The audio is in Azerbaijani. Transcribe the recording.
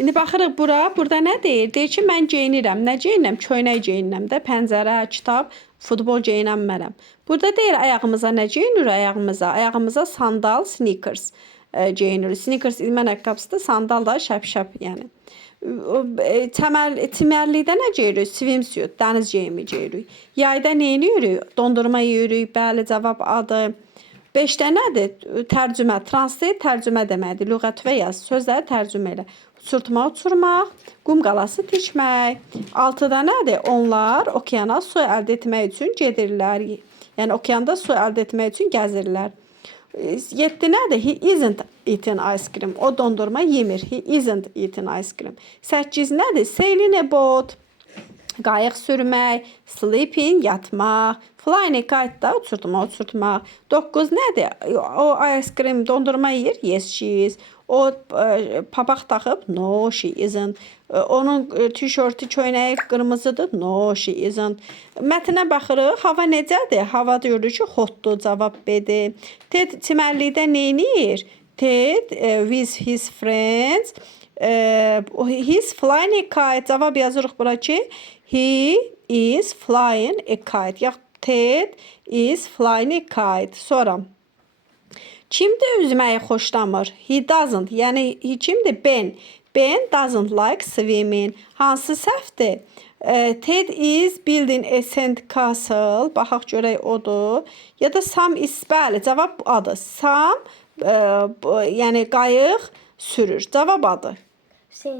İndi baxırıq bura. Burada nə deyir? Deyir ki, mən geyinirəm. Nə geyinirəm? Köynək geyinirəm də. Pəncərə, kitab, futbol geyinənmərəm. Burada deyir ayağımıza nə geyinir? Ayağımıza sandal, sneakers geyinir. Sneakers ilmən ayaqqabısı, sandal da şəp-şəp, yəni. Çimərlikdə nə geyirik? Swimsuit, dəniz geyimi geyirik. Yayda nə edirik? Dondurma yeyirik. Bəli, cavab adı. 5-də nədir? Tərcümə, translate tərcümə deməkdir. Lüğət və yaz, sözləri tərcümə elə. Uçurtma, uçurmaq, qum qalası tikmək. 6-da nədir? Onlar okeana su əldə etmək üçün gedirlər. Yəni okeanda su əldə etmək üçün gəzirlər. 7 nədir? He isn't eating ice cream. O dondurma yemir. He isn't eating ice cream. 8 nədir? Sailing a boat. Qayıq sürmək, sleeping, yatmaq, flying a kite da uçurtmaq. 9 nədir? O ice cream, dondurma yeyir? Yes, she is. O papaq taxıb? No, she isn't. Onun tişörtü, köynəyi qırmızıdır? No, she isn't. Mətnə baxırıq. Hava necədir? Hava diyoruz ki, hotdur, cavab B-dir. Ted çimərlikdə neynir? Ted with his friends. He's flying a kite. Cavab yazırıq bura ki, he is flying a kite. Ya Ted is flying a kite. Sonra kimdə üzməyi xoşlamır? He doesn't. Yəni kimdir? Ben. Ben doesn't like swimming. Hansı səhvdir? Ted is building a sand castle. Baxaq görək odur. Ya da Sam is, bəli, cavab adı. Sam yəni qayıq sürür. Cavab adı.